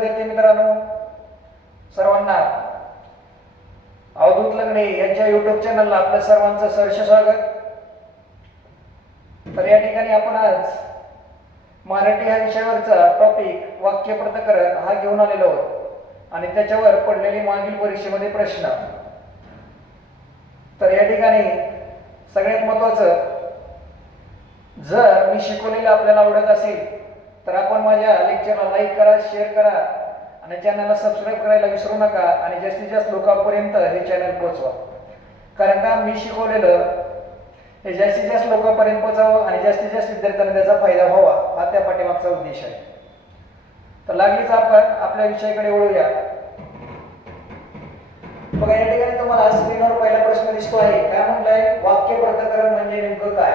विद्यार्थी मित्रांनो, सर्वांना अवधूत लंगडे यांच्या YouTube चॅनलला आपल्या सर्वांचं सहर्ष स्वागत। तर या ठिकाणी आपण आज मराठी ह्या विषयावरचा टॉपिक वाक्य पृथक्करण हा घेऊन आलेलो आहोत आणि त्याच्यावर पडलेले मागील परीक्षेमध्ये प्रश्न। तर या ठिकाणी सगळ्यात महत्त्वाचं, जर मी शिकवलेलं आपल्याला आवडत असेल तर आपण माझ्या लेक्चरला लाईक करा, शेअर करा आणि चॅनलला सबस्क्राइब करायला विसरू नका आणि जास्तीत जास्त लोकांपर्यंत हे चॅनल पोहोचवा। कारण का मी शिकवलेलं हे जास्तीत जास्त लोकांपर्यंत पोहोचावं आणि जास्तीत जास्त विद्यार्थ्यांना त्याचा फायदा व्हावा, हा त्या पाठीमागचा उद्देश आहे। तर लागलीच आपण आपल्या विषयाकडे वळूया। बघा, या ठिकाणी तुम्हाला स्क्रीनवर पहिला प्रश्न दिसतो आहे, काय म्हटलंय? वाक्य पृथक्करण म्हणजे नेमकं काय?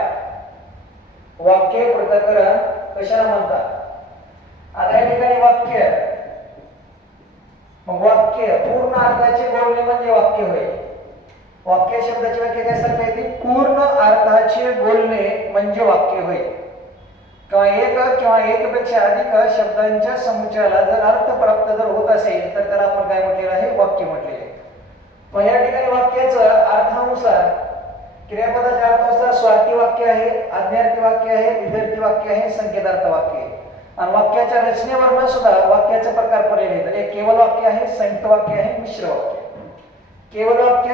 वाक्य पृथक्करण कशाला म्हणतात? आता या ठिकाणी वाक्य, मग वाक्य पूर्ण अर्थाचे बोलणे म्हणजे वाक्य होय। वाक्य शब्दाची व्याख्या काय सांगता येते? पूर्ण अर्थाचे बोलणे म्हणजे वाक्य होय। किंवा एक किंवा एकपेक्षा अधिक शब्दांच्या समुच्चयाला जर अर्थ प्राप्त जर होत असेल तर त्याला आपण काय म्हटलेलं आहे? वाक्य म्हटलेले आहे। मग या ठिकाणी वाक्याचं अर्थानुसार, क्रियापदाच्या अर्थानुसार स्वार्थी वाक्य आहे, आज्ञार्थी वाक्य आहे, विधेयर्थी वाक्य आहे, संकेतार्थ वाक्य आहे। आणि वाक्याच्या रचनेवरून सुद्धा वाक्याचे प्रकार पडलेले आहेत। एक केवल वाक्य आहे, संयुक्त वाक्य आहे, मिश्र वाक्य। केवल वाक्य,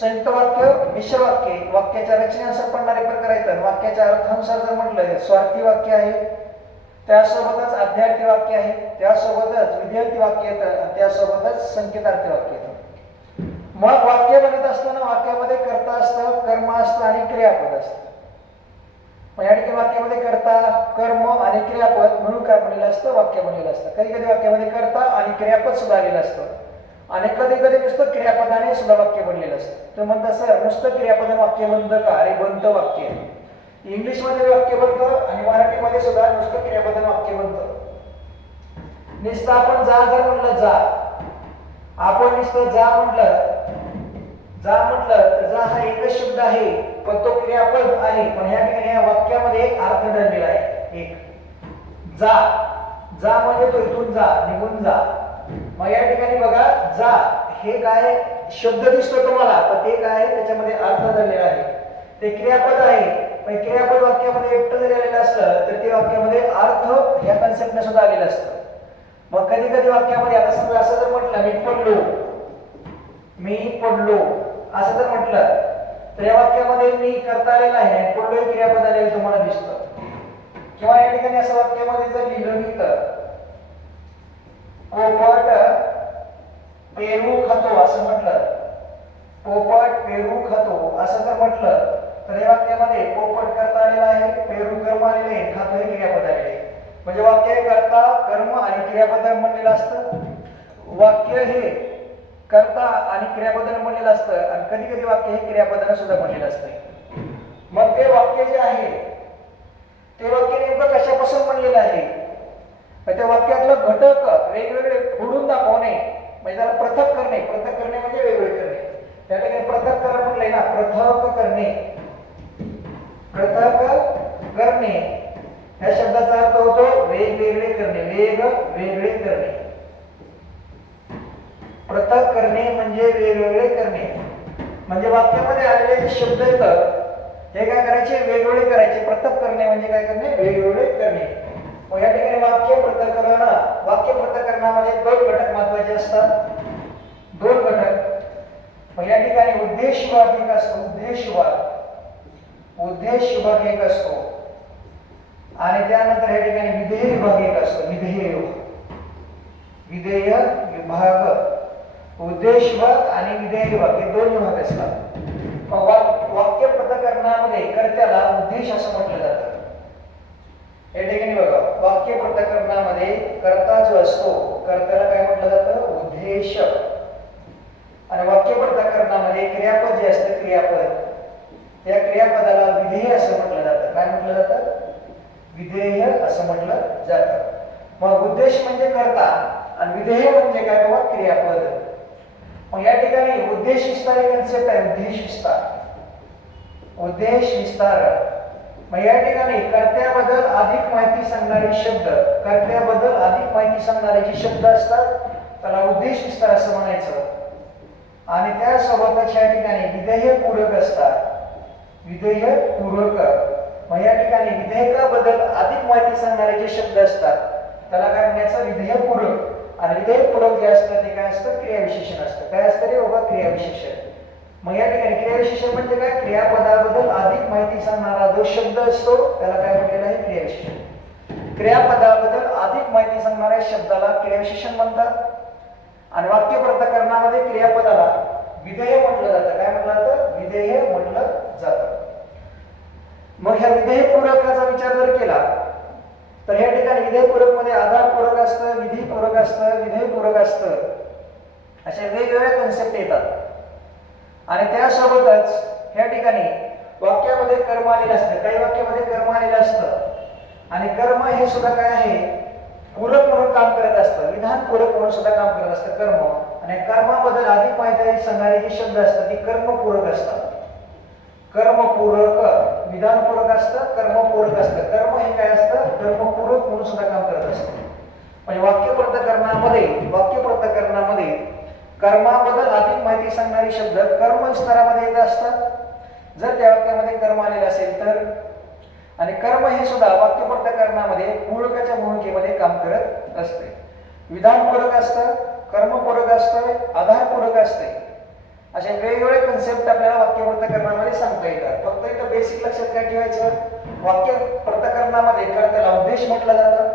संयुक्त वाक्य, मिश्र वाक्य वाक्याच्या रचनेनुसार पडणारे प्रकार आहेत। वाक्याच्या अर्थानुसार जर म्हटलं स्वार्थी वाक्य आहे, त्यासोबतच आज्ञार्थी वाक्य आहे, त्यासोबतच विधेयर्थी वाक्य येतं, त्यासोबतच संकेतार्थी वाक्य येतं। मग वाक्य बनत असताना वाक्यामध्ये कर्ता असतं, कर्म असतं आणि क्रियापद असतं। मग या ठिकाणी वाक्यामध्ये कर्ता, कर्म आणि क्रियापद म्हणून काय बनलेलं असतं? वाक्य बनलेलं असतं। कधी कधी वाक्यामध्ये कर्ता आणि क्रियापद सुद्धा आलेलं असतं आणि कधी कधी नुसतं क्रियापदाने सुद्धा वाक्य बनलेलं असतं। तर म्हणतात सर नुसतं क्रियापदाने वाक्य बनतं का? अरे बनतं वाक्य। इंग्लिशमध्ये वाक्य बनतं आणि मराठीमध्ये सुद्धा नुसतं क्रियापदाने वाक्य बनतं। नुसतं आपण जा जर म्हटलं जा, आपण नुसतं जा म्हटलं तर जा हा एकच शब्द आहे पण तो क्रियापद आहे। पण या ठिकाणी या वाक्यामध्ये अर्थ दडलेला आहे। एक जा, जा म्हणजे तो इथून जा, निघून जा। मग या ठिकाणी बघा, जा हे काय शब्द दिसतो तुम्हाला, पण ते काय आहे? त्याच्यामध्ये अर्थ दडलेला आहे। ते क्रियापद आहे। मग क्रियापद वाक्यामध्ये एकटं जरी आलेलं असलं तर ते वाक्यामध्ये अर्थ या कन्सेप्टने सुद्धा आलेलं असतं। मग कधी कधी वाक्यामध्ये आता समजा असं जर म्हटलं मी पडलो असं जर म्हटलं तर या वाक्यामध्ये मी करता आलेला आहे, पडलो हे क्रियापद आलेलं तुम्हाला दिसतं। किंवा या ठिकाणी असं वाक्यामध्ये जर लिहिलं मी तर पोपट पेरू खातो असं म्हटलं, पोपट पेरू खातो असं जर म्हटलं तर या वाक्यामध्ये पोपट करता आलेला आहे, पेरू कर्म आलेले आहे, खातो हे क्रियापद आलेले आहे। म्हणजे वाक्य कर्ता, कर्म आणि क्रियापद बनलेलं असतं। वाक्य हे कर्ता आणि क्रियापदाने बनलेलं असतं आणि कधी कधी वाक्य हे क्रियापदाने सुद्धा बनलेलं असतं। मग ते वाक्य जे आहे ते वाक्य नेमकं कशापासून बनलेलं आहे? त्या वाक्यातलं घटक वेगवेगळे फोडून दाखवणे म्हणजे त्याला पृथक करणे। पृथक करणे म्हणजे वेगवेगळे करणे। त्या ठिकाणी पृथक करण म्हटलंय ना, पृथक करणे, पृथक करणे या शब्दाचा अर्थ होतो वेगवेगळे करणे, वेगवेगळे करणे। पृथक करणे म्हणजे वेगवेगळे करणे। म्हणजे वाक्यामध्ये आलेले जे शब्द येतात हे काय करायचे? वेगवेगळे करायचे। पृथक करणे म्हणजे काय करणे? वेगवेगळे करणे। मग या ठिकाणी वाक्य पृथक्करणामध्ये दोन घटक महत्त्वाचे असतात, दोन घटक। मग या ठिकाणी उद्देश विभाग एक असतो, उद्देश विभाग एक असतो आणि त्यानंतर या ठिकाणी विधेय विभाग एक असतो, विधेय विभाग। उद्देश विभाग आणि विधेय विभाग हे दोन विभाग असतात। वाक्य पृथक्करणामध्ये कर्त्याला उद्देश असं म्हटलं जातं। या ठिकाणी बघा, वाक्य पृथक्करणामध्ये कर्ता जो असतो कर्त्याला काय म्हटलं जातं? उद्देश। आणि वाक्य पृथक्करणामध्ये क्रियापद जे असतं, क्रियापद, त्या क्रियापदाला विधेय असं म्हटलं जातं। काय म्हटलं जातं? विधेय असं म्हटलं जातं। मग उद्देश म्हणजे कर्ता आणि विधेय म्हणजे काय बाबा? क्रियापद। मग या ठिकाणी उद्देश विस्तार एक कन्सेप्ट आहे, उद्देश विस्तार, उद्देश विस्तार। मग या ठिकाणी कर्त्याबद्दल अधिक माहिती सांगणारे शब्द, कर्त्याबद्दल अधिक माहिती सांगणारे जे शब्द असतात त्याला उद्देश विस्तार असं म्हणायचं. आणि त्यासोबतच या ठिकाणी विधेय पूरक असतात, विधेय पूरक. मग या ठिकाणी विधेयकाबद्दल अधिक माहिती सांगणारे जे शब्द असतात त्याला काय म्हणायचं, विधेय पूरक. आणि विधेय पूरक जे असतं ते काय असतं, क्रियाविशेषण असतं. काय असतं रे बाबा, क्रियाविशेषण. मग या ठिकाणी क्रियाविशेषण म्हणजे काय, क्रियापदाबद्दल अधिक माहिती सांगणारा जो शब्द असतो त्याला काय म्हटलेलं आहे, क्रियाविशेषण. क्रियापदाबद्दल अधिक माहिती सांगणाऱ्या शब्दाला क्रियाविशेषण म्हणतात. आणि वाक्य प्रकरणामध्ये क्रियापदाला विधेय म्हटलं जातं. काय म्हटलं जातं, विधेय म्हटलं जातं. मग ह्या विधेय पूरकाचा विचार जर केला तर या ठिकाणी विधेय पूरक मध्ये आधार पूरक असतं, विधी पूरक असतं, विधेय पूरक असतं, अशा वेगवेगळ्या कन्सेप्ट येतात. आणि त्यासोबतच या ठिकाणी वाक्यामध्ये कर्म आलेलं असतं, काही वाक्यामध्ये कर्म आलेलं असतं. आणि कर्म हे सुद्धा काय आहे, पूरक म्हणून काम करत असतं, विधान पूरक म्हणून सुद्धा काम करत असतं कर्म. आणि कर्माबद्दल अधिक माहिती सांगणारे जे शब्द असतात ती कर्मपूरक असतात. कर्मपूरक, विधानपूरक असतं, कर्मपूरक असतं. कर्म हे काय असतं, कर्मपूरक म्हणून सुद्धा काम करत असतं. म्हणजे वाक्य प्रकरणामध्ये कर्माबद्दल अधिक माहिती सांगणारे शब्द कर्म स्तरामध्ये येत असतात जर त्या वाक्यामध्ये कर्म आलेले असेल तर. आणि कर्म हे सुद्धा वाक्य प्रकरणामध्ये पूरकाच्या भूमिकेमध्ये काम करत असते. विधानपूरक असतं, कर्मपूरक असतं, आधारपूरक असते. अशा वेगवेगळे कन्सेप्ट आपल्याला वाक्य प्रकरणामध्ये सांगता येतात. फक्त इथं बेसिक लक्षात काय ठेवायचं, वाक्य प्रकरणामध्ये कर्त्याला उद्देश म्हटलं जातं,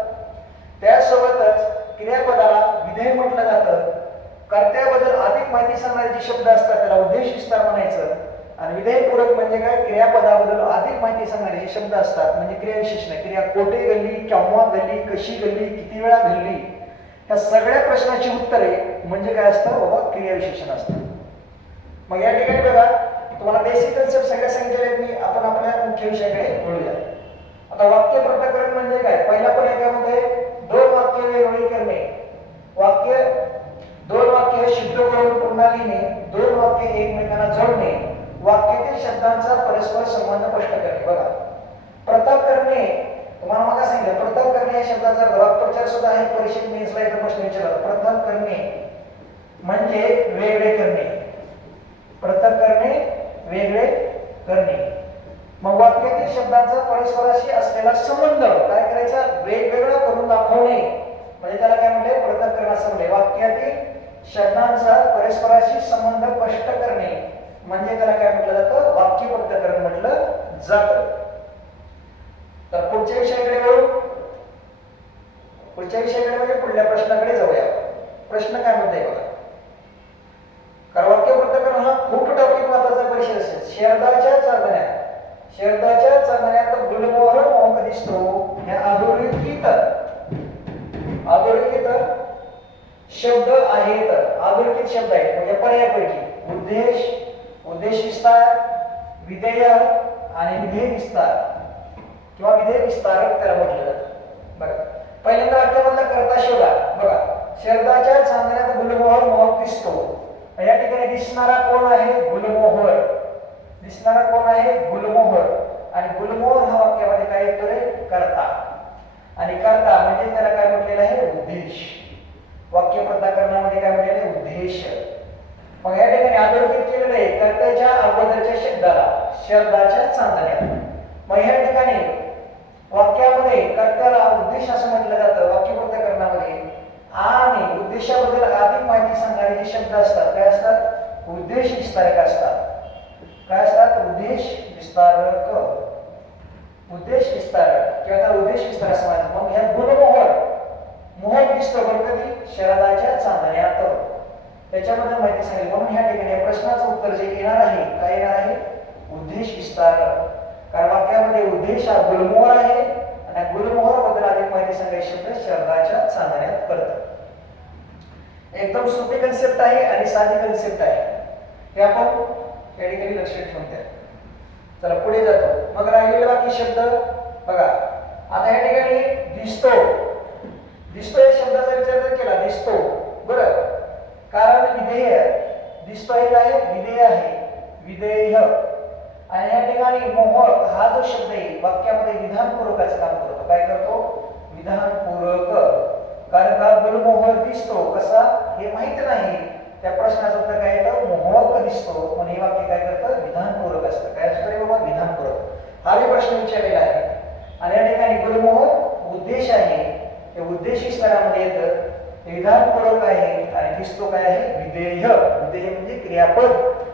त्यासोबतच क्रियापदाला विधेय म्हटलं जातं. कर्त्याबद्दल अधिक माहिती सांगणारे जे शब्द असतात त्याला उद्देश विस्तार म्हणायचं. आणि विधेय पूरक म्हणजे काय, क्रियापदाबद्दल अधिक माहिती सांगणारे जे शब्द असतात म्हणजे क्रियाविशेषण. क्रिया कोठे घडली, केव्हा घडली, कशी घडली, किती वेळा घडली, ह्या सगळ्या प्रश्नाची उत्तरे म्हणजे काय असतं बाबा, क्रियाविशेषण असतं. मग या ठिकाणी बघा तुम्हाला बेसिक कन्सेप्ट सगळ्या सांगितलेले आहेत मी. आपण आपल्या मुख्य विषयाकडे वळूया. आता वाक्य प्रकरण म्हणजे काय, पहिला पण यामध्ये दोन वाक्य वेगवेगळी करणे, दोन वाक्य शुद्ध करून पुन्हा लिहिणे, दोन वाक्य एकमेकांना जोडणे, वाक्यातील शब्दांचा परस्पर संबंध स्पष्ट करणे. बघा पृथक करणे, तुम्हाला मग सांगितलं पृथक करणे या शब्दाचा अर्थ वाक्प्रचार सुद्धा आहे. परीक्षेत मेन्सला इथं प्रश्न विचारला, पृथक करणे म्हणजे वेगळे करणे, पृथक करणे वेगळे करणे. मग वाक्यातील शब्दांचा परस्पराशी असलेला संबंध काय करायचा, वेगवेगळा करून दाखवणे म्हणजे त्याला काय म्हणले, पृथक करणं असं म्हणले. वाक्यातील शब्दांचा परस्पराशी संबंध स्पष्ट करणे म्हणजे त्याला काय म्हटलं जातं, वाक्य प्रकरण म्हटलं जातं. तर पुढच्या विषयाकडे वळू. पुढच्या विषयाकडे म्हणजे पुढल्या प्रश्नाकडे जाऊया. प्रश्न काय म्हणते बघा, कारण वाक्य प्रकरण हा खूप टॉपिक महत्वाचा परिचय असेल. शब्दाच्या चांदण्यात गुलमोहर मोहक दिसतो. ह्या अधोरेखित शब्द आहेत, अधोरेखित शब्द आहेत म्हणजे पर्यायपैकी उद्देश विस्तार, विधेय आणि विधेय विस्तार किंवा विधेय विस्तारक त्याला म्हटलं जातं. बघा पहिल्यांदा वाक्यामधला कर्ता शोधा. बघा शब्दाच्या चांदण्यात गुलमोहर मोहक दिसतो. या ठिकाणी दिसणारा कोण आहे, गुलमोहर. दिसणारा कोण आहे, गुलमोहर. आणि गुलमोहर हा वाक्यामध्ये काय येतो रे, कर्ता. आणि कर्ता म्हणजे त्याला काय म्हटलेलं आहे, उद्देश. वाक्य प्रकरणामध्ये काय म्हटलेलं आहे, उद्देश. मग या ठिकाणी अधोरेखित केलेलं आहे कर्त्याच्या अगोदरच्या शब्दाच्या चांदण्यात. मग या ठिकाणी वाक्यामध्ये कर्त्याला उद्देश असं म्हटलं जातं वाक्य प्रकरणामध्ये. आणि उद्देशाबद्दल अधिक माहिती सांगणारे जे शब्द असतात काय असतात, उद्देश विस्तारक असतात. काय असतात, उद्देश विस्तारक. उद्देश विस्तारक किंवा त्याला उद्देश विस्तार असं म्हणतात. मग ह्या मोहक दिसतो कधी, शरदाच्या चांदण्यात. त्याच्याबद्दल माहिती सांगितली. म्हणून ह्या ठिकाणी प्रश्नाचं उत्तर जे येणार आहे काय येणार आहे, उद्देश विस्तारक. कारण वाक्यामध्ये उद्देश हा गुलमोहर आहे आणि गुलमोहर बद्दल अधिक माहिती सांगायचे शब्द शरदाच्या चांदण्यात करतात. एकदम सोपी कन्सेप्ट आहे आणि साधी कन्सेप्ट आहे, हे आपण या ठिकाणी लक्षात ठेवून द्या. चला पुढे जातो. मग राहिलेले बाकी शब्द बघा. आता या ठिकाणी दिसतो या शब्दाचा विचार जर केला, दिसतो बरं, कारण विधेय दिसतो हे काय, विधेय आहे, विधेय. आणि या ठिकाणी मोहक हा जो शब्द आहे वाक्यामध्ये विधानपूर्वकाचं काम करतो. काय करतो? विधानपूर्वक. कारण का गुलमोहर दिसतो कसा हे माहित नाही, त्या प्रश्नाचं उत्तर काय येतं? मोहक दिसतो. म्हणून हे वाक्य काय करतं? विधानपूर्वक असतं. काय असतं रे बाबा? विधानपूर्वक. हा बी प्रश्न विचारलेला आहे. आणि या ठिकाणी गुलमोहर उद्देश आहे, हे उद्देशी स्तरामध्ये येतं, हे विधानपूर्वक आहे. आणि दिसतो काय आहे? विधेय. विधेय म्हणजे क्रियापद,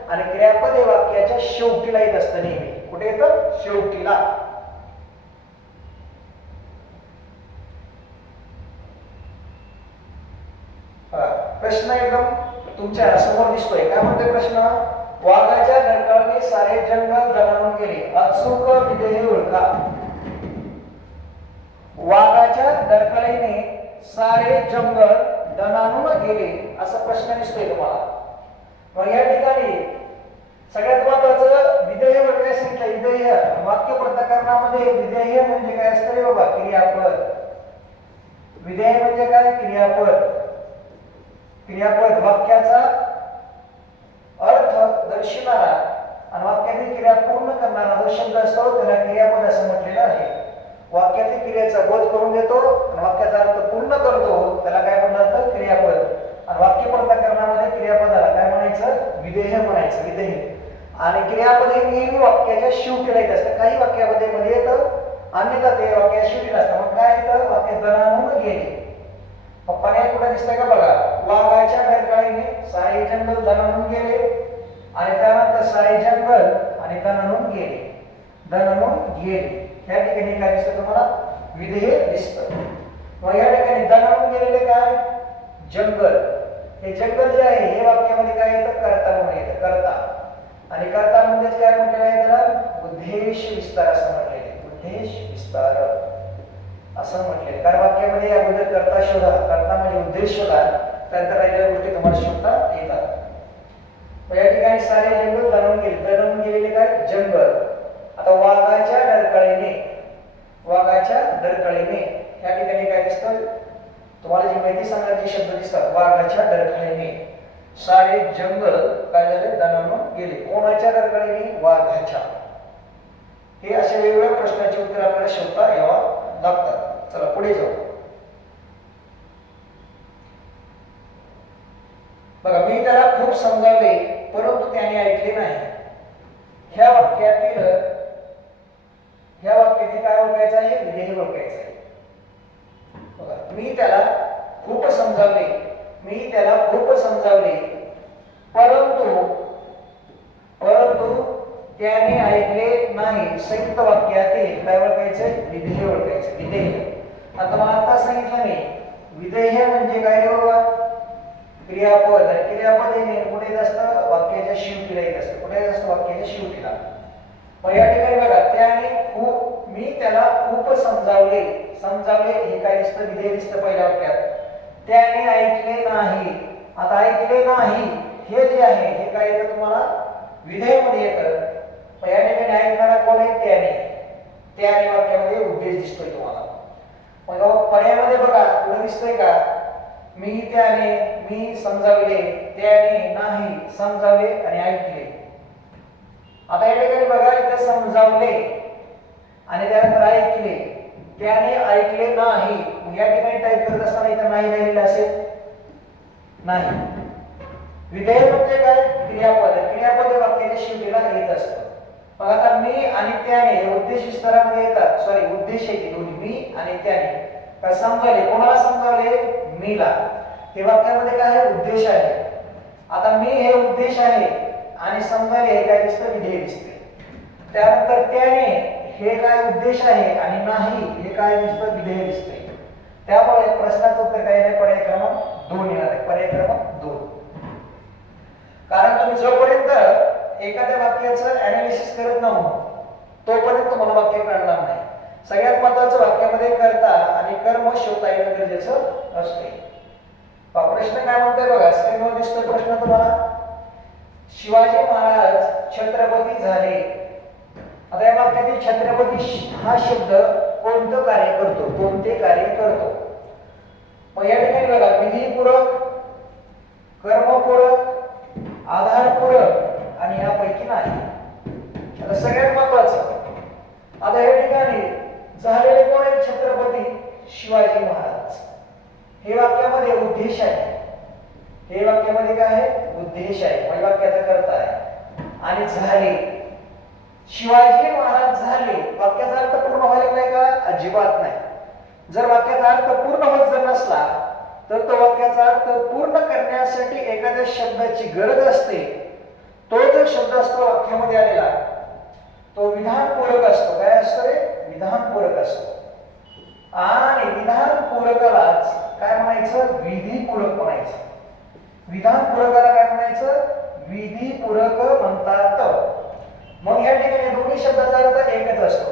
आणि क्रियापद हे वाक्याच्या शेवटीला येत असतं नेहमी. कुठे येतं? शेवटीला. प्रश्न एकदम तुमच्या समोर दिसतोय. काय म्हणतोय प्रश्न? वाघाच्या डरकाळीने सारे जंगल दणाणून गेले, अचूक विधेय ओळखा. वाघाच्या डरकाळीने सारे जंगल दणाणून गेले असा प्रश्न दिसतोय तुम्हाला. मग या ठिकाणी सगळ्यात महत्वाचं विधेय वगैरे सांगितलं. विधेय वाक्य प्रकरणामध्ये विधेय म्हणजे काय असतं रे बाबा? क्रियापद. विधेय म्हणजे काय? क्रियापद. क्रियापद वाक्याचा अर्थ दर्शवणारा आणि वाक्यातील क्रिया पूर्ण करणारा जो शब्द असतो त्याला क्रियापद असं म्हटलेलं आहे. वाक्यातील क्रियेचा बोध करून देतो आणि वाक्याचा अर्थ पूर्ण करतो त्याला काय म्हणतात? क्रियापद. आणि वाक्य प्रकरणामध्ये क्रियापदाला काय म्हणायचं? विधेय म्हणायचं. विधेय. आणि क्रियापद हे नेहमी वाक्याच्या शेवटीला येत असतं. काही वाक्यामध्ये मध्ये येतं, अन्यथा ते वाक्याच्या शेवटी नसतं. मग काय येतं? वाक्य दणाणून गेले. पर्याय कुठे दिसतंय का बघा? वाघाच्या डरकाळीने सारे जंगल दणाणून गेले, आणि त्यानंतर सारे जंगल आणि दणाणून गेले. दणाणून गेले या ठिकाणी काय दिसतं तुम्हाला? विधेय दिसतं. मग या ठिकाणी दणाणून गेलेले काय? जंगल. हे जंगल जे आहे हे वाक्यामध्ये काय येतं? कर्ता म्हणून येतं. कर्ता. आणि कर्ता म्हणजेच काय म्हटलेलं आहे त्याला? उद्देश विस्तार असं म्हटलेलं आहे. उद्देश विस्तार असं म्हटले. कारण वाक्यामध्ये अगोदर कर्ता शोधा, कर्ता म्हणजे उद्देश शोधा, त्यानंतर राहिलेल्या गोष्टी तुम्हाला शोधता येतात. या ठिकाणी सारे जंगल दणाणून गेले. दणाणून गेलेले काय? जंगल. आता वाघाच्या डरकाळीने, वाघाच्या डरकाळीने या ठिकाणी काय दिसतं? तुम्हाला जी माहिती सांगणारे शब्द दिसतात. वाघाच्या डरकाळीने सारे जंगल काय झाले? दणाणून गेले. कोणाच्या डरकाळीने? वाघाच्या. हे असे वेगवेगळ्या प्रश्नाचे उत्तर आपल्याला शोधता यावं लागतात. चला पुढे जाऊ. बघा, मी त्याला खूप समजावले परंतु त्याने ऐकले नाही. ह्या वाक्यातील काय ओळखायचं आहे? विधेय ओळखायचं आहे. बघा, मी त्याला खूप समजावले, मी त्याला खूप समजावले परंतु त्याने ऐकले नाही. संयुक्त वाक्यातील काय ओळखायचं? विधेय ओळखायचं. विधेय. आता मला आता सांगितलं मी विधेय म्हणजे काय रे बाबा? क्रियापद. क्रियापद हे कुठे असतं? वाक्याच्या शेवटीला येत असतं. कुठे असतं? वाक्याच्या शेवटीला. मग या ठिकाणी बघा, त्याने खूप, मी त्याला खूप समजावले. समजावले हे काय दिसतं? विधेय दिसतं पहिल्या वाक्यात. त्याने ऐकले नाही. आता ऐकले नाही हे जे आहे हे काय येतं तुम्हाला? विधेयमध्ये येतं. या ठिकाणी ऐकणारा कोण आहे? त्याने. त्याने वाक्यामध्ये उद्देश दिसतोय तुम्हाला. मग पर्यायामध्ये बघा पुढे दिसतोय का? मी त्याने, मी समजावले, त्याने नाही समजावले आणि ऐकले. आता या ठिकाणी बघा, इथे समजावले आणि त्यानंतर ऐकले. त्याने ऐकले नाही. या ठिकाणी टाईप करत असताना इथे नाही राहिलेलं असेल. नाही. विधेय म्हणजे काय? क्रियापद. क्रियापद हे वाक्याच्या शेवटीला येत असतं. मग आता मी आणि त्याने हे उद्देश स्तरामध्ये येतात. सॉरी, उद्देश येते दोन्ही. मी आणि त्याने काय समजावले? कोणाला समजावले? मीला. हे वाक्यामध्ये काय आहे? उद्देश आहे. आता मी हे उद्देश आहे आणि समजावले हे काय दिसतं? विधेय दिसते. त्यानंतर त्याने हे काय? उद्देश आहे आणि नाही हे काय दिसतं? विधेय दिसते. त्यामुळे प्रश्नाचं उत्तर काय आहे? पर्याय क्रमांक 2 येणार आहे. पर्याय क्रमांक 2. कारण तुम्ही जोपर्यंत एखाद्या वाक्याचं ऍनालिसिस करत नाही तोपर्यंत तुम्हाला वाक्य कळणार नाही. सगळ्यात महत्त्वाचं वाक्यामध्ये कर्ता आणि कर्म शोधता येणं गरजेचं असते. प्रश्न काय म्हणतोय बघा, स्क्रीनवर दिसतोय प्रश्न तुम्हाला. शिवाजी महाराज छत्रपती झाले. आता या वाक्यातील छत्रपती हा शब्द कोणतं कार्य करतो? कोणते कार्य करतो? मग या ठिकाणी बघा, विधीपूरक, कर्मपूरक, आधारपूरक आणि यापैकी नाही. आता सगळ्यात महत्वाचं, आता या ठिकाणी झालेले कोण आहेत? छत्रपती शिवाजी महाराज. हे वाक्यामध्ये उद्देश आहे. हे वाक्यामध्ये काय आहे? उद्देश आहे, म्हणजे वाक्याचा कर्ता आहे. आणि झाले, शिवाजी महाराज झाले, वाक्याचा अर्थ पूर्ण व्हायला नाही का? अजिबात नाही. जर वाक्याचा अर्थ पूर्ण होत जर नसला तर तो वाक्याचा अर्थ पूर्ण करण्यासाठी एखाद्या शब्दाची गरज असते. तो जो शब्द असतो वाक्यामध्ये आलेला तो विधानपूरक असतो. काय असतो रे? विधानपूरक असतो. आणि विधानपूरकालाच काय म्हणायचं? विधीपूरक म्हणायचं. विधानपूरकाला काय म्हणायचं? विधीपूरक म्हणतात. मग या ठिकाणी दोन्ही शब्दाचा अर्थ एकच असतो.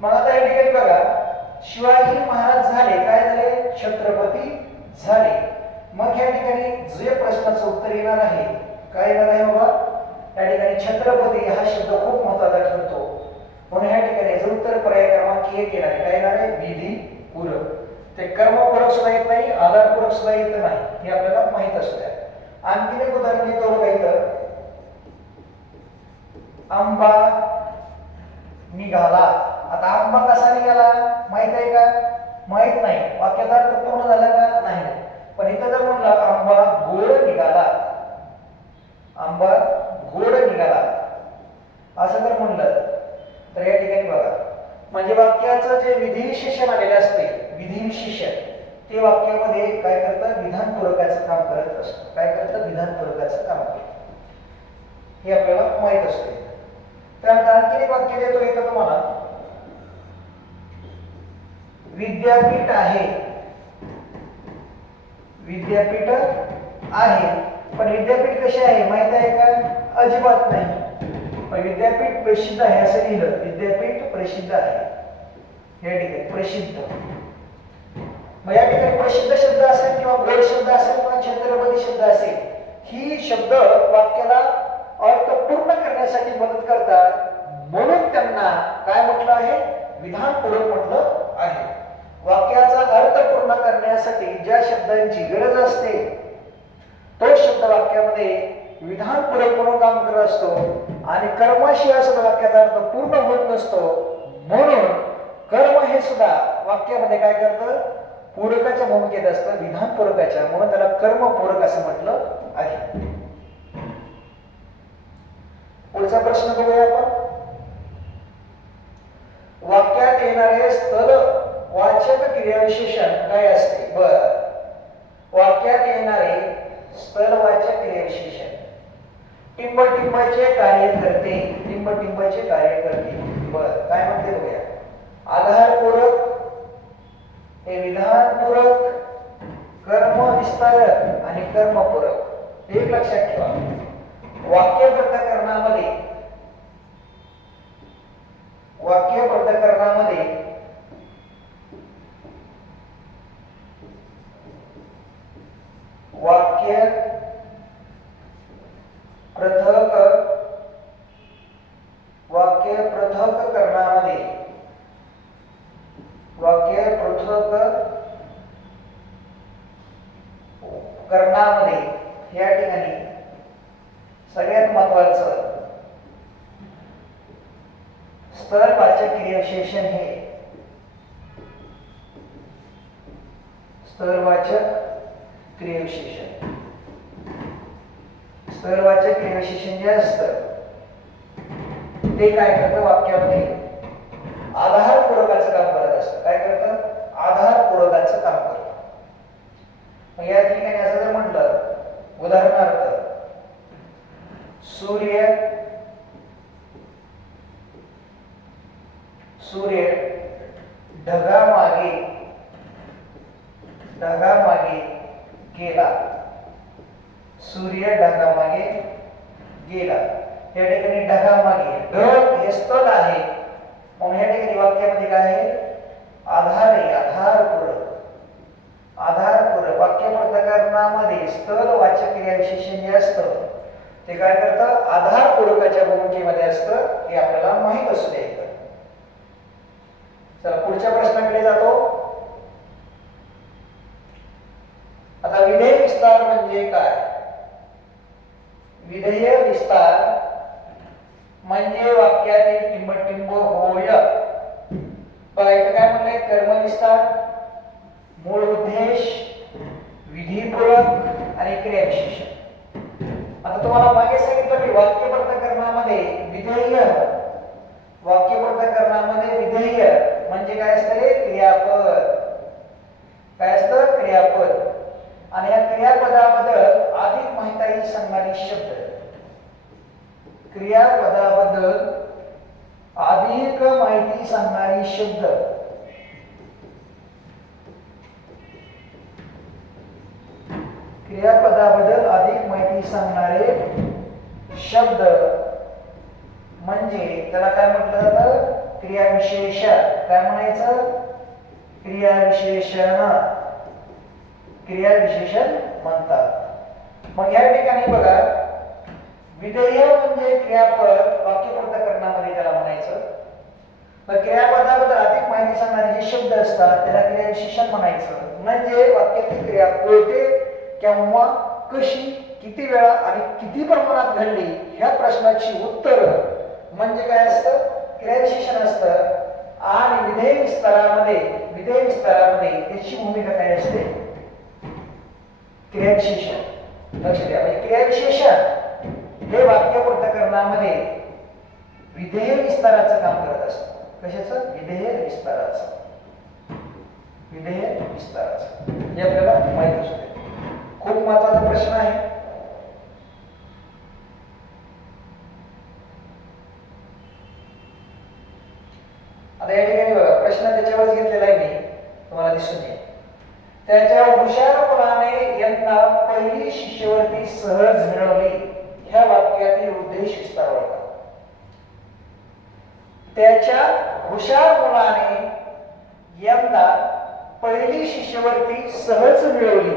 मग आता या ठिकाणी बघा, शिवाजी महाराज झाले, काय झाले? छत्रपती झाले. मग या ठिकाणी जे प्रश्नाचं उत्तर येणार आहे, काय येणार आहे बाबा? या ठिकाणी छत्रपती हा शब्द खूप महत्त्वाचा ठरतो. म्हणून या ठिकाणी याचं उत्तर पर्याय क्रमांक 1 येणार आहे. काय येणार आहे? विधीपूरक. ते कर्मपूरक सुद्धा येत नाही, आधारपूरक सुद्धा येत नाही, हे आपल्याला माहित असू द्या. आणखीन एक उदाहरण देतो बघा इथं. आंबा निघाला. आता आंबा कसा निघाला माहित आहे का? माहित नाही. वाक्याचा अर्थ पूर्ण झाला का? नाही. पण इथं जर म्हणलं आंबा गोड निघाला, आंबा गोड निघाला असं जर म्हणलं तर या ठिकाणी बघा, म्हणजे वाक्याचं जे विधिविशेषण आलेले असते, विधिविशेषण ते वाक्यामध्ये काय करतं? विधानपूरकाचं काम करत असतं. काय करतं? विधानपूरकाचं काम करतं. हे आपल्याला माहित असते. त्यानंतर आणखी एक वाक्य देतो इथं तुम्हाला. विद्यापीठ आहे. विद्यापीठ आहे, पण विद्यापीठ कशी आहे माहित आहे का? अजिबात नाही. विद्यापीठ प्रसिद्ध आहे असं लिहिलं, विद्यापीठ प्रसिद्ध आहे. या ठिकाणी प्रसिद्ध, मग या ठिकाणी प्रसिद्ध शब्द असेल किंवा गोड शब्द असेल किंवा छत्रपती शब्द असेल, ही शब्द वाक्याला अर्थ पूर्ण करण्यासाठी मदत करतात. म्हणून त्यांना काय म्हटलं आहे? विधानपूरक म्हटलं आहे. वाक्याचा अर्थ पूर्ण करण्यासाठी ज्या शब्दांची गरज असते तो शब्द वाक्यामध्ये विधानपूरक म्हणून काम करत असतो. आणि कर्माशिवाय सुद्धा वाक्याचा अर्थ पूर्ण होत नसतो. म्हणून कर्म हे सुद्धा वाक्यामध्ये काय करतं? पूरकाच्या भूमिकेत असतं, विधानपूरकाच्या. म्हणून त्याला कर्मपूरक असं म्हटलं आहे. पुढचा प्रश्न बघूया आपण. वाक्यात येणारे स्थलवाचक क्रियाविशेषण काय असते? वाक्यात येणारे स्थलवाचक क्रियाविशेषण टिंब-टिंबाचे कार्य करते. टिंब-टिंबाचे कार्य करते. काय म्हणते बघूया. आधारपूरक, हे विधानपूरक, कर्म विस्तारक आणि कर्मपूरक. एक लक्षात ठेवा, वाक्य पृथक्करणामध्ये वाक्य पृथक्करणामध्ये वाक्य पृथक्करणामध्ये या ठिकाणी सगळ्यात महत्वाचं स्थलवाचक क्रियाविशेषण हे स्थलवाचक क्रियाविशेषण. स्थलवाचक क्रियाविशेषण जे असतं ते काय करतं? वाक्यामध्ये आधारपूरकाचं काम करत असतं. काय करतं? आधारपूरकाचं काम करतं. मग या ठिकाणी असं जर म्हटलं, उदाहरणार्थ सूर्य ढगामागे गेला. सूर्य ढगामागे गेला. या ठिकाणी ढगामागे, ढग हे स्थल आहे. मग या ठिकाणी वाक्यामध्ये काय आहे? आधार आहे, आधारपूरक. वाक्य पृथक्करणामध्ये स्थलवाचक क्रियाविशेषण जे असतं ते काय करतं? आधारपूरकाच्या भूमिकेमध्ये असतं. हे आपल्याला माहित असू द्यायचं. चला पुढच्या प्रश्नाकडे जातो. आता विधेय विस्तार म्हणजे काय? विधेय विस्तार म्हणजे वाक्यातील टिंबटिंब होय. बघा इथं काय म्हटलंय, कर्मविस्तार, मूळ उद्देश, विधीपूरक आणि क्रियाविशेषण. आता तुम्हाला मागे सांगितलं की वाक्यप्रकरणामध्ये विधेय, वाक्यप्रकरणामध्ये विधेय म्हणजे काय असतं, क्रियापद. काय असतं, क्रियापद. आणि या क्रियापदाबद्दल अधिक माहिती सांगणारी शब्द, क्रियापदाबद्दल अधिक माहिती सांगणारी शब्द क्रियापदाबद्दल अधिक माहिती सांगणारे शब्द म्हणजे त्याला काय म्हटलं जातं, क्रियाविशेषण. काय म्हणायचं, क्रियाविशेषण, क्रियाविशेषण म्हणतात. मग या ठिकाणी बघा, विधेय म्हणजे क्रियापद वाक्यप्रकरणामध्ये त्याला म्हणायचं. तर क्रियापदाबद्दल अधिक माहिती सांगणारे जे शब्द असतात त्याला क्रियाविशेषण म्हणायचं. म्हणजे वाक्यातील क्रिया कोठे, केव्हा, कशी, किती वेळा आणि किती प्रमाणात घडली ह्या प्रश्नाची उत्तर म्हणजे काय असतं, क्रियाविशेषण असतं. आणि विधेय विस्तारामध्ये त्याची भूमिका काय असते, क्रियाविशेषण. लक्ष द्या, म्हणजे क्रियाविशेषण हे वाक्यप्रकरणामध्ये विधेय विस्ताराचं काम करत असतं. कशाचं, विधेय विस्ताराचं. विधेय विस्ताराचं हे आपल्याला माहित असते. खूप महत्वाचा प्रश्न आहे. आता या ठिकाणी बघा, प्रश्न त्याच्यावरच घेतलेला आहे मी, तुम्हाला दिसून येईल. त्याच्या हुशार मुलाने यंदा पहिली शिष्यवृत्ती सहज मिळवली. ह्या वाक्यातील उद्देश विस्तार होता. त्याच्या हुशार मुलाने यंदा पहिली शिष्यवृत्ती सहज मिळवली.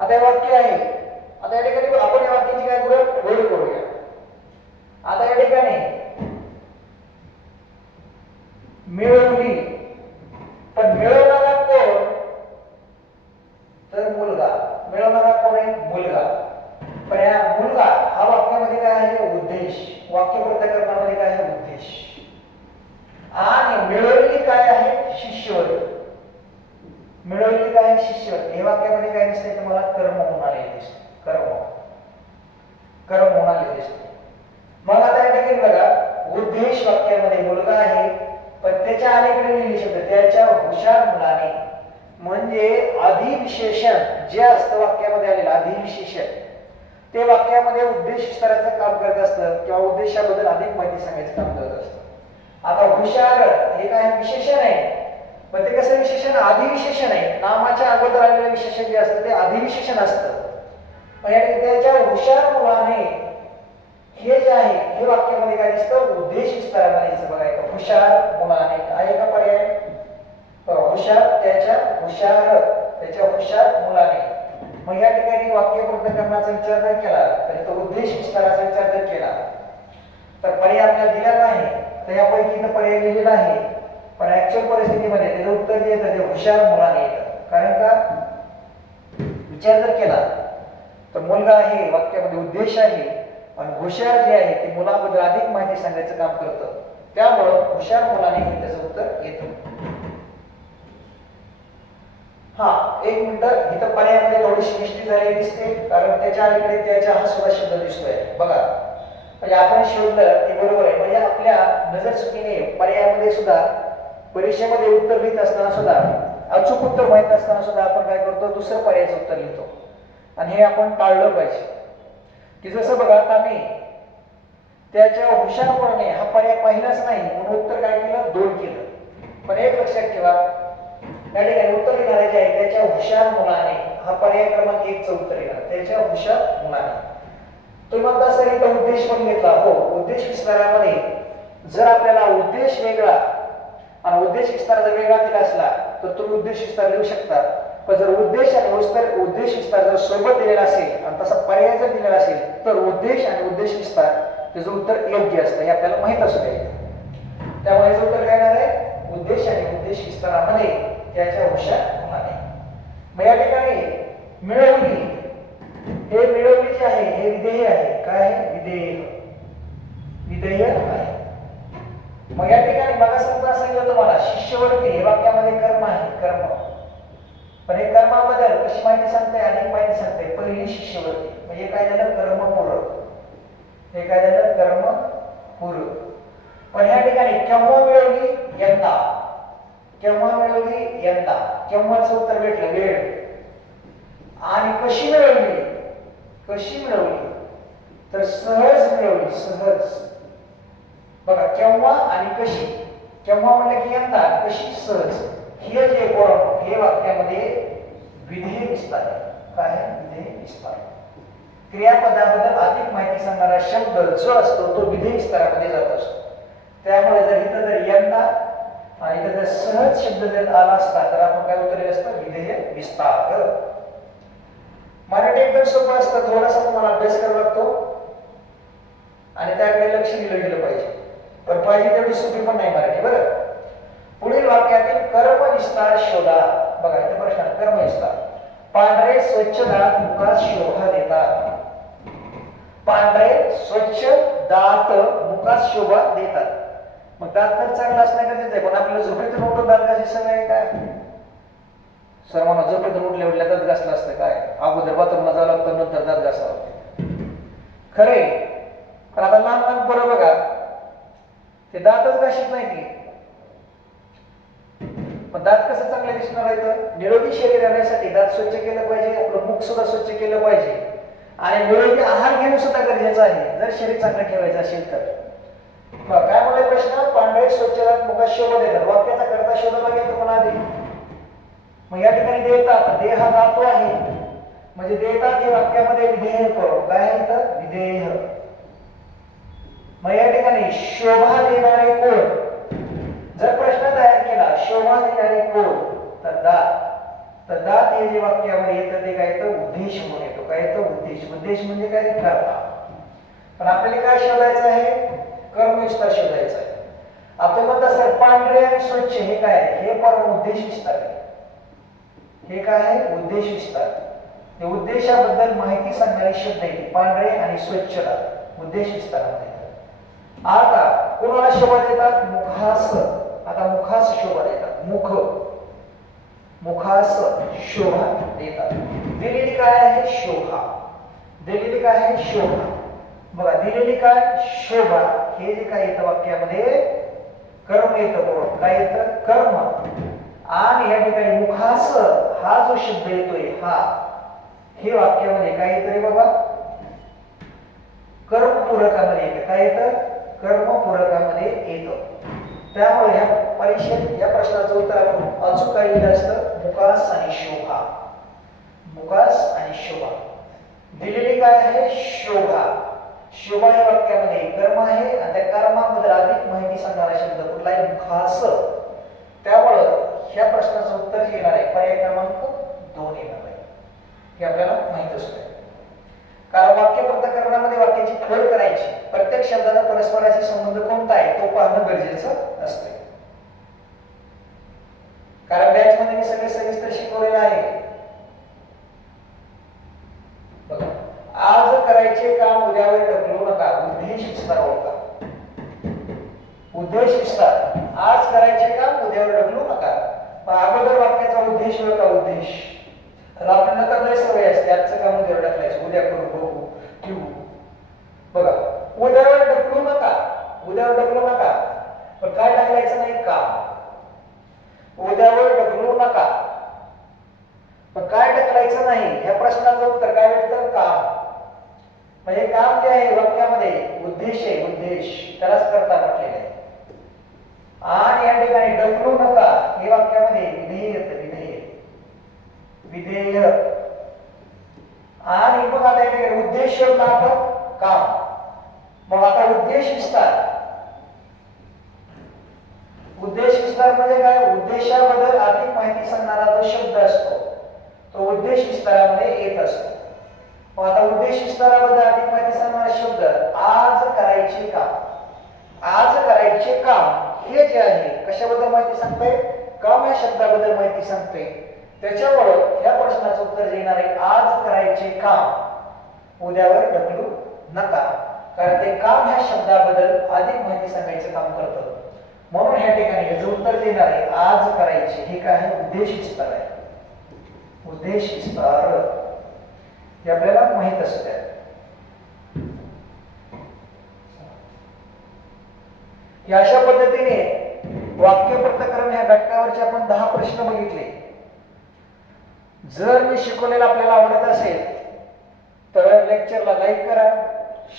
आता हे वाक्य आहे. आता या ठिकाणी आपण या वाक्याची काय करूया, करूया. आता या ठिकाणी मिळवली, पण मिळवणारा कोण, तर मुलगा. मिळवणारा कोण आहे, मुलगा. पण या मुलगा हा वाक्यामध्ये काय आहे, उद्देश. वाक्यप्रकरणामध्ये काय आहे, उद्देश. आणि मिळवलेली काय आहे, शिष्यवृत्ती. मिळवलेली काय आहे, शिष्यवृत्ती. हे वाक्यामध्ये काय दिसतंय तुम्हाला, कर्म होऊन आलेले दिसते. कर्म होऊन आलेले दिसते. मग आता या ठिकाणी बघा, उद्देश वाक्यामध्ये मुलगा आहे, पण त्याच्या अलीकडे लिहिलेले शब्द त्याच्या हुशार मुलाने, म्हणजे अधिविशेषण जे असतं वाक्यामध्ये आलेलं अधिविशेषण, ते वाक्यामध्ये उद्देश विस्ताराचं काम करत असतं किंवा उद्देशाबद्दल अधिक माहिती सांगायचं काम करत असतं. आता हुशार हे काय विशेषण आहे, पण ते कसं विशेषण, अधिविशेषण आहे. नामाच्या अगोदर आलेलं विशेषण जे असतं ते अधिविशेषण असतं. त्याच्या हुशार मुलाने हे जे आहे हे वाक्यामध्ये काय दिसतं, उद्देश विस्तार म्हणायचं. बघा इथं हुशार मुलाने आहे का पर्याय, हुशार, त्याच्या हुशार मुलाने. मग या ठिकाणी वाक्यप्रकरणाचा विचार जर केला तर तो उद्देश विस्ताराचा विचार जर केला तर पर्याय आपल्याला दिला नाही. तर यापैकी इथं पर्याय लिहिलेला आहे, पण ऍक्च्युअल परिस्थितीमध्ये त्याचं उत्तर जे येतं ते हुशार मुलाने येतं. कारण का, विचार जर केला तर मुलगा आहे वाक्यामध्ये उद्देश आहे, आणि हुशार जे आहे ते मुलाबद्दल अधिक माहिती सांगायचं काम करतं. त्यामुळं हुशार मुलाने हे त्याचं उत्तर येतं. हा एक मिनिट, इथं पर्यायामध्ये थोडीशी मिस्टेक झालेली दिसते, कारण त्याच्या अलीकडे त्याच्या हा सुद्धा शब्द दिसतोय. बघा, म्हणजे आपण शोधलं ते बरोबर आहे. म्हणजे आपल्या नजर चुकीने पर्यायामध्ये सुद्धा, परीक्षेमध्ये उत्तर लिहित असताना सुद्धा, अचूक उत्तर माहित असताना सुद्धा आपण काय करतो, दुसरं पर्यायाचं उत्तर लिहितो. आणि हे आपण टाळलं पाहिजे. की जसं बघा, आता मी त्याच्या हुशार मुलाने हा पर्याय पाहिलाच नाही म्हणून उत्तर काय केलं, 2 केलं. पण एक लक्षात ठेवा, या ठिकाणी उत्तर लिहिणारे जे आहे त्याच्या हुशार मुलाने, हा पर्याय क्रमांक 1 चं उत्तर येणार, त्याच्या हुशार मुलाने. तुम्ही म्हणता सर इथं उद्देश पण घेतला. हो, उद्देश विस्तारामध्ये जर आपल्याला उद्देश वेगळा आणि उद्देश विस्तार जर वेगळा दिला असला तर तुम्ही उद्देश विस्तार लिहू शकता. पण जर उद्देश आणि उद्देश विस्तार जर सोबत दिलेला असेल आणि तसा पर्याय जर दिलेला असेल तर उद्देश आणि उद्देश विस्तार त्याचं उत्तर योग्य असतं, हे आपल्याला माहित असू द्या. त्यामुळे याचं उत्तर काय येणार आहे, उद्देश आणि उद्देश विस्तारामध्ये त्याच्या हुशार मुलाने. मग या ठिकाणी मिळवली, हे मिळवली जे आहे हे विधेय आहे. काय आहे, विधेय शिष्यवृत्ती हे वाक्यामध्ये कर्म आहे, कर्म. पण हे कर्माबद्दल कशी माहिती सांगते, अनेक माहिती सांगते. पहिली शिष्यवृत्ती म्हणजे काय झालं, कर्मपूरक. हे काय झालं, कर्मपूरक. पण ह्या ठिकाणी केव्हा मिळवली, यंदा. केव्हा मिळवली, यंदा. केव्हाचं उत्तर भेटलं, वेळ. आणि कशी मिळवली, कशी मिळवली तर सहज मिळवली, सहज. बघा, केव्हा आणि कशी. केव्हा म्हणलं की यंदा, कशी सहज. हे जे फॉर्म हे वाक्यामध्ये विधेय विस्तार आहे. काय आहे, विधेय विस्तार. क्रियापदाबद्दल अधिक माहिती सांगणारा शब्द जो असतो तो विधेय विस्तारामध्ये जात असतो. त्यामुळे जर इथं जर यंदा आणि इथं जर सहज शब्द जर आला असता तर आपण काय उत्तर दिलं असतं, विधेय विस्तार. मराठी एकदम सोपं असतं, थोडासा तुम्हाला अभ्यास करावा लागतो आणि त्याकडे लक्ष दिलं गेलं पाहिजे. पण पाहिजे तेवढी सोपी पण नाही मराठी. बरं, पुढील वाक्यातील कर्म विस्तार शोधा. बघा इथे प्रश्न, कर्म विस्तार. पांढरे स्वच्छ दात मुखास शोभा देतात. पांढरे स्वच्छ दात मुखास शोभा देतात. मग दात तर चांगला असणं गरजेचं आहे, पण आपल्याला झोपेतून उठून दात घासायची सवय आहे काय? सर्वांना झोपेतून उठल्या उठल्या दात घासलं असतं काय? अगोदर बाथरूमला जावं लागतं, नंतर दात घासावं लागतं. खरे, पण आता लहान लहान पोरं बघा, ते दातच घाशीत नाही की. पण दात कसं चांगले दिसणार आहे तर निरोगी शरीर राहण्यासाठी दात स्वच्छ केलं पाहिजे, आपलं मुख सुद्धा स्वच्छ केलं पाहिजे आणि निरोगी आहार घेणं सुद्धा गरजेचं आहे जर शरीर चांगलं ठेवायचं असेल तर. काय म्हणले प्रश्न, पांढरे स्वच्छ दात मुखात शोभा देतात. वाक्याचा करता शोधा बघितलं पण आधी. मग या ठिकाणी देतात, देह हा धातू आहे म्हणजे देतात हे वाक्यामध्ये विधेय करू. काय आहे तर विधेय. मग या ठिकाणी शोभा देणारे कोण, जर प्रश्न तयार केला शोभा देणारे कोण तर दात. तर दात हे जे वाक्यामध्ये येतं ते काय येतं, उद्देश म्हणून येतो. काय येतं, उद्देश. उद्देश म्हणजे काय, करता. पण आपल्याला काय शोधायचं आहे, कर्मविस्तार शोधायचा आहे. आपण म्हणता सर पांढरे आणि स्वच्छ हे काय आहे, हे पण उद्देश विस्तार आहे. हे काय आहे, उद्देश विस्तार. हे उद्देशाबद्दल माहिती सांगणारे शब्द आहे पांढरे आणि स्वच्छता, उद्देश विस्तारामध्ये. आता कोणाला शोभा देतात, मुखास. आता मुखास शोभा देतात, मुख, मुखास शोभा देतात. दिलेली काय आहे, शोभा. दिलेली काय आहे, शोभा. बघा दिलेली काय, शोभा. हे जे काय येतं वाक्यामध्ये कर्म येतं. बरोबर, काय येतं, कर्म. आणि या ठिकाणी मुखास हा जो शब्द येतोय हा, हे वाक्यामध्ये काय येतं रे बाबा, कर्मपूरकामध्ये येतं. काय येतं, कर्मपूरकामध्ये येतं. त्यामुळे या परीक्षेत या प्रश्नाचं उत्तर आपण अचूक काय लिहिलं असतं, मुखास आणि शोभा. मुखास आणि शोभा. दिलेली काय आहे, शोभा. शोभा या वाक्यामध्ये कर्म आहे आणि त्या कर्माबद्दल अधिक माहिती सांगणारा शब्द कुठला आहे, मुखास. त्यामुळं ह्या प्रश्नाचं उत्तर जे येणार आहे पर्याय क्रमांक 2 येणार आहे. हे आपल्याला माहित असतं. कारण वाक्य प्रकरणामध्ये वाक्याची फोड करायची, प्रत्येक शब्दाचा परस्पराशी संबंध कोणता आहे तो पाहणं गरजेचं असते. कारण बॅच मध्ये मी सगळे सविस्तर शिकवलेलं आहे. बघा, आज करायचे काम उद्यावर ढकलू नका. उद्देश विस्तार ओळखा. उद्देश विस्तार. आज करायचे काम उद्यावर ढकलू नका. पण अगोदर वाक्याचा उद्देश ओळखा. उद्देश. तर आपल्याला तर लय सवय असते, आजचं काम उद्यावर ढकलायचं, उद्या करू, बघू, ठेवू. बघा, उद्यावर ढकलू नका. उद्यावर ढकलू नका. पण काय ढकलायचं नाही, काम. उद्यावर ढकलू नका पण काय ढकलायचं नाही. ह्या प्रश्नाचं उत्तर काय भेटतं, काम. म्हणजे काम जे आहे वाक्यामध्ये उद्देश आहे, उद्देश, त्यालाच करता म्हटलेलं आहे. आणि या ठिकाणी ढकलू नका हे वाक्यामध्ये विधेय येतं, विधेय, विधेय. आणि मग आता या ठिकाणी उद्देश शोधला आपण, काम. मग आता उद्देश विस्तार. उद्देश विस्तार म्हणजे काय, उद्देशाबद्दल अधिक माहिती सांगणारा जो शब्द असतो तो उद्देश विस्तारामध्ये येत असतो. मग आता उद्देश विस्ताराबद्दल अधिक माहिती सांगणारा शब्द आज करायचे काम. आज करायचे काम हे जे आहे कशाबद्दल माहिती सांगतोय, काम या शब्दाबद्दल माहिती सांगतोय. त्याच्यामुळं ह्या प्रश्नाचं उत्तर येणार आहे आज करायचे काम उद्यावर ढकलू नका. कारण ते काम ह्या शब्दाबद्दल अधिक माहिती सांगायचं काम करतं. म्हणून ह्या ठिकाणी याचं उत्तर देणार आहे आज करायचे. हे काय आहे? उद्देश विस्तार आहे. उद्देश विस्तार हे आपल्याला माहित असते. या अशा पद्धतीने वाक्य पृथक्करण ह्या घटकावरचे आपण 10 प्रश्न बघितले. जर मी शिकवलेलं आपल्याला आवडत असेल तर लेक्चरला लाईक करा,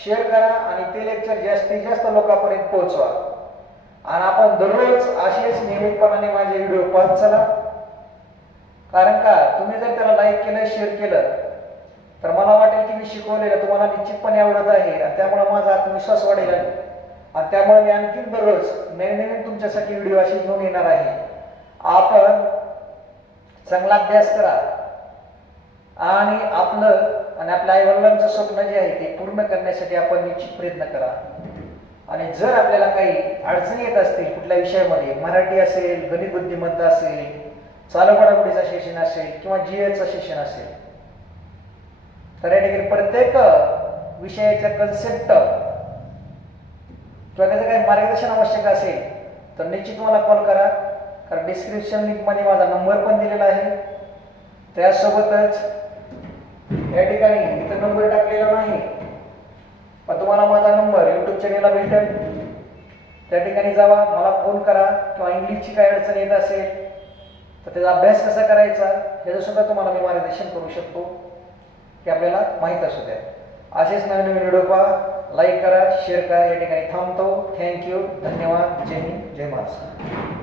शेअर करा आणि ते लेक्चर जास्तीत जास्त लोकांपर्यंत पोहोचवा. आणि आपण दररोज असेच नियमितपणाने माझे व्हिडिओ पाहत चला. कारण का तुम्ही जर त्याला लाईक केलं, शेअर केलं तर मला वाटेल की मी शिकवलेलं तुम्हाला निश्चितपणे आवडत आहे आणि त्यामुळे माझा आत्मविश्वास वाढेल आणि त्यामुळे मी आणखीन दररोज नवीन तुमच्यासाठी व्हिडिओ असे घेऊन येणार आहे. आपण चांगला अभ्यास करा आणि आपलं आणि आपल्या आईवडिलांचं स्वप्न जे आहे ते पूर्ण करण्यासाठी आपण निश्चित प्रयत्न करा. आणि जर आपल्याला काही अडचणी येत असतील कुठल्या विषयामध्ये, मराठी असेल, गणित बुद्धिमत्ता असेल, चालू घडामोडीचा सेशन असेल किंवा जीएसचं सेशन असेल, तर या ठिकाणी प्रत्येक विषयाच्या कन्सेप्ट किंवा त्याचं काही मार्गदर्शन आवश्यक असेल तर निश्चित मला कॉल करा. कारण डिस्क्रिप्शन लिंकमध्ये माझा नंबर पण दिलेला आहे. त्यासोबतच या ठिकाणी इथं नंबर टाकलेला नाही पण तुम्हाला माझा नंबर यूट्यूब चॅनेलला भेटेल. त्या ठिकाणी जावा, मला फोन करा किंवा इंग्लिशची काय अडचण येत असेल तर त्याचा अभ्यास कसा करायचा याचं सुद्धा तुम्हाला मी मार्गदर्शन करू शकतो की आपल्याला माहीत असू द्या. असेच नवीन नवीन व्हिडिओ पहा, लाईक करा, शेअर करा. या ठिकाणी थांबतो. थँक्यू, धन्यवाद. जय हिंद, जय महाराष्ट्र.